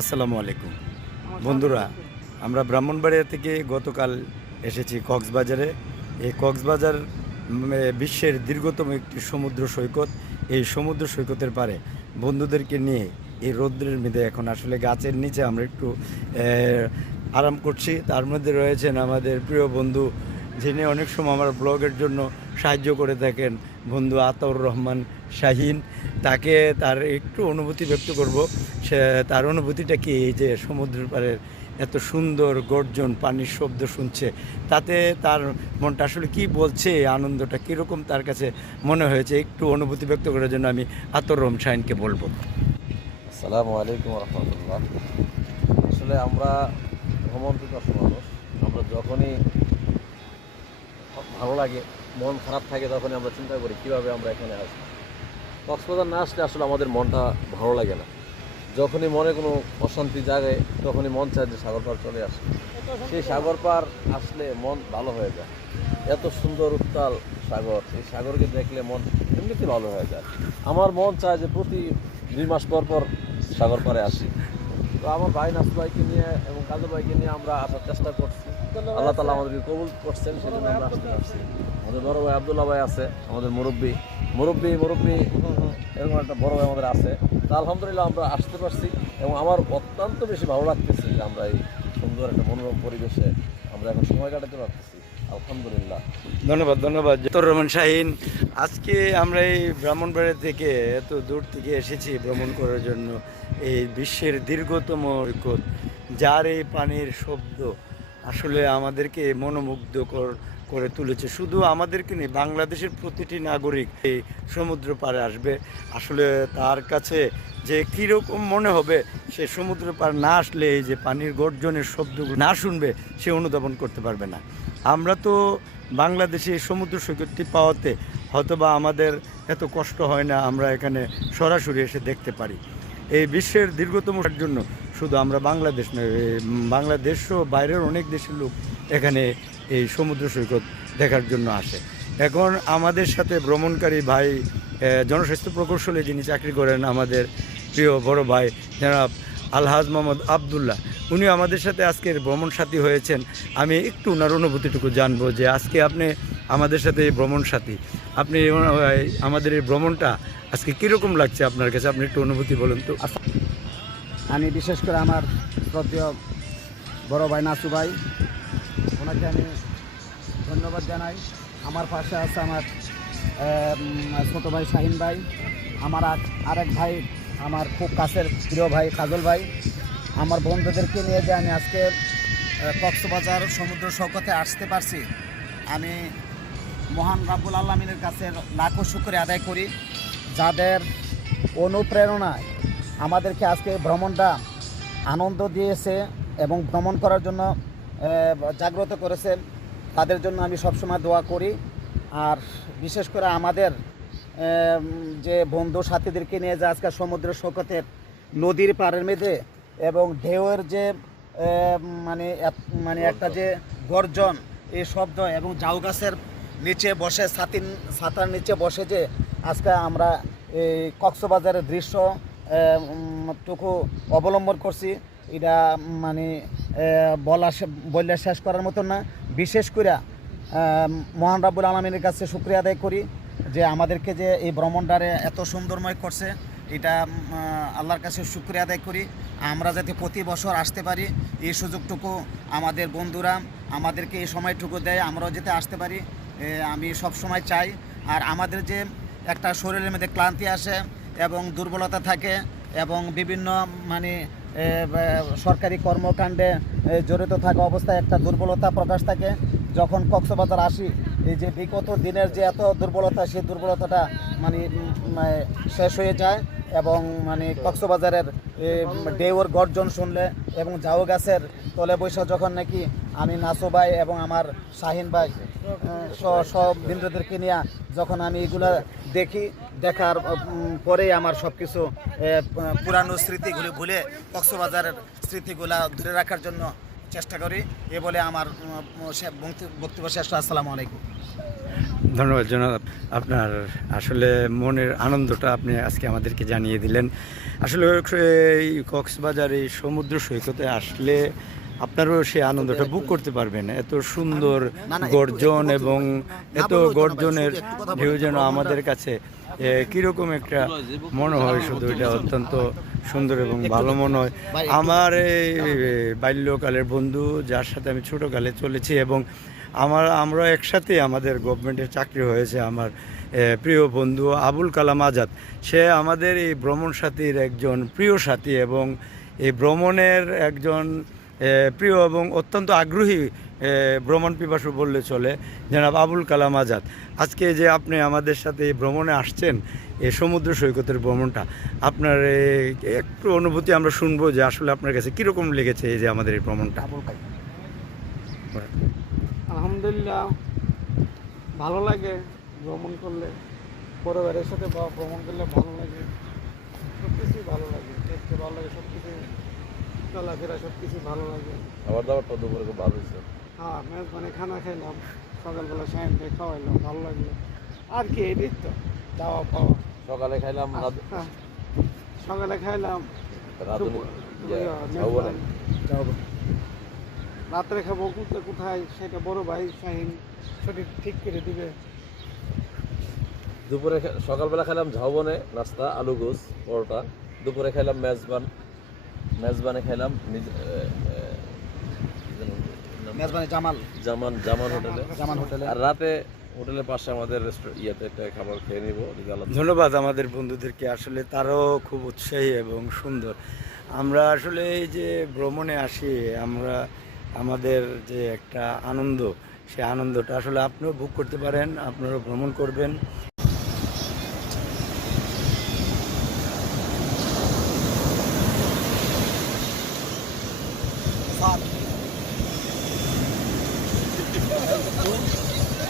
আসসালামু আলাইকুম বন্ধুরা, আমরা ব্রাহ্মণবাড়িয়া থেকে গতকাল এসেছি কক্সবাজারে। এই কক্সবাজার বিশ্বের দীর্ঘতম একটি সমুদ্র সৈকত। এই সমুদ্র সৈকতের পারে বন্ধুদেরকে নিয়ে এই রৌদ্রের মধ্যে এখন আসলে গাছের নিচে আমরা একটু আরাম করছি। তার মধ্যে রয়েছেন আমাদের প্রিয় বন্ধু, যিনি অনেক সময় আমার ব্লগের জন্য সাহায্য করে থাকেন, বন্ধু আতাউর রহমান শাহিন। তাকে তার একটু অনুভূতি ব্যক্ত করব। সে তার অনুভূতিটা কি, এই যে সমুদ্রের পাড়ের এত সুন্দর গর্জন, পানির শব্দ শুনছে, তাতে তার মনটা আসলে কি বলছে, আনন্দটা কীরকম তার কাছে মনে হয়েছে, একটু অনুভূতি ব্যক্ত করার জন্য আমি আতাউর রহমান শাহিনকে বলবো। আসসালামু আলাইকুম রহমতুল্লাহ। আসলে আমরা ভ্রমণ পিপাসু মানুষ। আমরা যখনই ভালো লাগে, মন খারাপ থাকে, তখনই আমরা চিন্তা করি কীভাবে আমরা এখানে আসবো। কক্সবাজার না আসলে আসলে আমাদের মনটা ভালো লাগে না। যখনই মনে কোনো অশান্তি জাগে, তখনই মন চায় যে সাগর পাড় চলে আসে। সেই সাগর পাড় আসলে মন ভালো হয়ে যায়। এত সুন্দর উত্তাল সাগর, এই সাগরকে দেখলে মন এমনিতে ভালো হয়ে যায়। আমার মন চায় যে প্রতি 2 মাস পর পর সাগর পাড়ে আসি। তো আমার ভাই নাসু ভাইকে নিয়ে এবং কাজু ভাইকে নিয়ে আমরা আসার চেষ্টা করছি। আল্লাহ তাআলা আমাদেরকে কবুল করছেন, সেজন্য আমরা আসতে পারছি। আমাদের বড় ভাই আব্দুল্লাহ ভাই আছে, আমাদের মুরব্বী এরকম একটা বড় ভাই আমাদের আছে। তো আলহামদুলিল্লাহ আমরা আসতে পারছি এবং আমার অত্যন্ত বেশি ভালো লাগতেছে যে আমরা এই সুন্দর একটা মনোরম পরিবেশে আমরা এখন সময় কাটাতে পারতেছি। আলহামদুলিল্লাহ। ধন্যবাদ আতাউর রহমান শাহিন। আজকে আমরা এই ব্রাহ্মণবাড়িয়া থেকে এত দূর থেকে এসেছি ভ্রমণ করার জন্য এই বিশ্বের দীর্ঘতম সৈকত, যার এই পানির শব্দ আসলে আমাদেরকে মনোমুগ্ধকর করে তুলেছে। শুধু আমাদেরকে নেই, বাংলাদেশের প্রতিটি নাগরিক এই সমুদ্র পাড়ে আসবে, আসলে তার কাছে যে কীরকম মনে হবে, সে সমুদ্র পাড় না আসলে এই যে পানির গর্জনের শব্দগুলো না শুনবে, সে অনুধাবন করতে পারবে না। আমরা তো বাংলাদেশে এই সমুদ্র সৈকতটি পাওয়াতে হয়তোবা আমাদের এত কষ্ট হয় না, আমরা এখানে সরাসরি এসে দেখতে পারি। এই বিশ্বের দীর্ঘতম জন্য শুধু আমরা বাংলাদেশ নয়, বাংলাদেশও বাইরের অনেক দেশের লোক এখানে এই সমুদ্র সৈকত দেখার জন্য আসে। এখন আমাদের সাথে ভ্রমণকারী ভাই, জনস্বাস্থ্য প্রকৌশলী যিনি চাকরি করেন, আমাদের প্রিয় বড় ভাই জনাব আলহাজ মোহাম্মদ আবদুল্লাহ, উনি আমাদের সাথে আজকের ভ্রমণ সাথী হয়েছেন। আমি একটু ওনার অনুভূতিটুকু জানবো যে আজকে আপনি আমাদের সাথে এই ভ্রমণ সাথী, আপনি আমাদের এই ভ্রমণটা আজকে কীরকম লাগছে আপনার কাছে, আপনি একটু অনুভূতি বলুন তো। আমি বিশেষ করে আমার শ্রদ্ধেয় বড় ভাই নাসু ভাই, ওনাকে আমি ধন্যবাদ জানাই। আমার পাশে আছে আমার ছোটো ভাই শাহিন ভাই, আমার আরেক ভাই, আমার খুব কাছের প্রিয় ভাই কাজল ভাই। আমার বন্ধুদেরকে নিয়ে যে আমি আজকে কক্সবাজার সমুদ্র সৈকতে আসতে পারছি, আমি মহান রাব্বুল আলামিনের কাছে লাখো শুকরিয়া আদায় করি, যাদের অনুপ্রেরণায় আমাদেরকে আজকে ভ্রমণটা আনন্দ দিয়েছে এবং ভ্রমণ করার জন্য জাগ্রত করেছে। তাদের জন্য আমি সবসময় দোয়া করি। আর বিশেষ করে আমাদের যে বন্ধু সাথীদেরকে নিয়ে যে আজকে সমুদ্র সৈকতের নদীর পাড়ের মেঝে এবং ঢেউয়ের যে মানে একটা যে গর্জন, এই শব্দ এবং ঝাউ গাছের নিচে বসে ছাতার নিচে বসে যে আজকে আমরা এই কক্সবাজারের দৃশ্য টুকু অবলম্বন করছি, এটা মানে বললে শেষ করার মতো না। বিশেষ করে মহান রাব্বুল আলামিনের কাছে শুকরিয়া আদায় করি যে আমাদেরকে যে এই ভ্রমণটারে এত সুন্দরময় করছে, এটা আল্লাহর কাছে শুকরিয়া আদায় করি। আমরা যাতে প্রতি বছর আসতে পারি, এই সুযোগটুকু আমাদের বন্ধুরা আমাদেরকে এই সময়টুকু দেয়, আমরাও যাতে আসতে পারি, আমি সব সময় চাই। আর আমাদের যে একটা শরীরের মধ্যে ক্লান্তি আসে এবং দুর্বলতা থাকে এবং বিভিন্ন সরকারি কর্মকাণ্ডে জড়িত থাকা অবস্থায় একটা দুর্বলতা প্রকাশ থাকে, যখন কক্সবাজার আসি এই যে বিগত দিনের যে এত দুর্বলতা, সেই দুর্বলতাটা শেষ হয়ে যায় এবং কক্সবাজারের ঢেউয়ের গর্জন শুনলে এবং ঝাউ গাছের তলে বৈশা যখন নাকি আমি নাসু ভাই এবং আমার শাহিন ভাই সব বন্ধুদেরকে নিয়ে যখন আমি এগুলা দেখার পরেই আমার সব কিছু পুরানো স্মৃতিগুলি ভুলে কক্সবাজারের স্মৃতিগুলা ধরে রাখার জন্য চেষ্টা করি। এ বলে আমার বক্তব্য শেষ। আসসালামু আলাইকুম। ধন্যবাদ জনাব, আপনার আসলে মনের আনন্দটা আপনি আজকে আমাদেরকে জানিয়ে দিলেন। আসলে এই কক্সবাজার এই সমুদ্র সৈকতে আসলে আপনারও সেই আনন্দটা বুক করতে পারবেন। এত সুন্দর গর্জন এবং এত গর্জনের ঢেউ যেন আমাদের কাছে কীরকম একটা মনে হয়, শুধু এটা অত্যন্ত সুন্দর এবং ভালো মনে হয়। আমার এই বাল্যকালের বন্ধু, যার সাথে আমি ছোটোকালে চলেছি এবং আমরা একসাথে আমাদের গভর্নমেন্টের চাকরি হয়েছে, আমার প্রিয় বন্ধু আবুল কালাম আজাদ, সে আমাদের এই ভ্রমণ সাথীর একজন প্রিয় সাথী এবং এই ভ্রমণের একজন প্রিয় এবং অত্যন্ত আগ্রহী ভ্রমণ পিপাসু বললে চলে, জনাব আবুল কালাম আজাদ। আজকে যে আপনি আমাদের সাথে এই ভ্রমণে আসছেন, এই সমুদ্র সৈকতের ভ্রমণটা, আপনার একটু অনুভূতি আমরা শুনবো যে আসলে আপনার কাছে কীরকম লেগেছে এই যে আমাদের এই ভ্রমণটা। আলহামদুলিল্লাহ, ভালো লাগে ভ্রমণ করলে, পরিবারের সাথে ভ্রমণ করলে ভালো লাগে, সব কিছুই ভালো লাগে, দেখতে ভালো লাগে, সব কিছু চলাফেরা সব কিছু ভালো লাগে। খাবার দাবারটা দুপুরে খুব ভালো হয়েছে। হ্যাঁ, মেজবানে খানা খাইলাম, সকালবেলা সাহেব খাওয়াইলাম, ভালো লাগলো। আর কি এটাই তো দাওয়া পাওয়া। সকালে খাইলাম হ্যাঁ, সকালে খাইলাম, রাত্রে খাবো কোথায় সেটা বড় ভাই শাহিন সঠিক ঠিক করে দিবে। দুপুরে সকালবেলা খাইলাম ঝাউবনে নাস্তা, আলু গোস পরোটা। দুপুরে খাইলাম মেজবানে খাইলাম মেজবানি জামান হোটেলে। আর রাতে হোটেলের পাশে আমাদের ইয়েতে একটা খাবার খেয়ে নিব। ধন্যবাদ আমাদের বন্ধুদেরকে, আসলে তারাও খুব উৎসাহী এবং সুন্দর। আমরা আসলে এই যে ভ্রমণে আসি, আমরা আমাদের যে একটা আনন্দ, সেই আনন্দটা আসলে আপনিও ভোগ করতে পারেন, আপনারাও ভ্রমণ করবেন। স্যার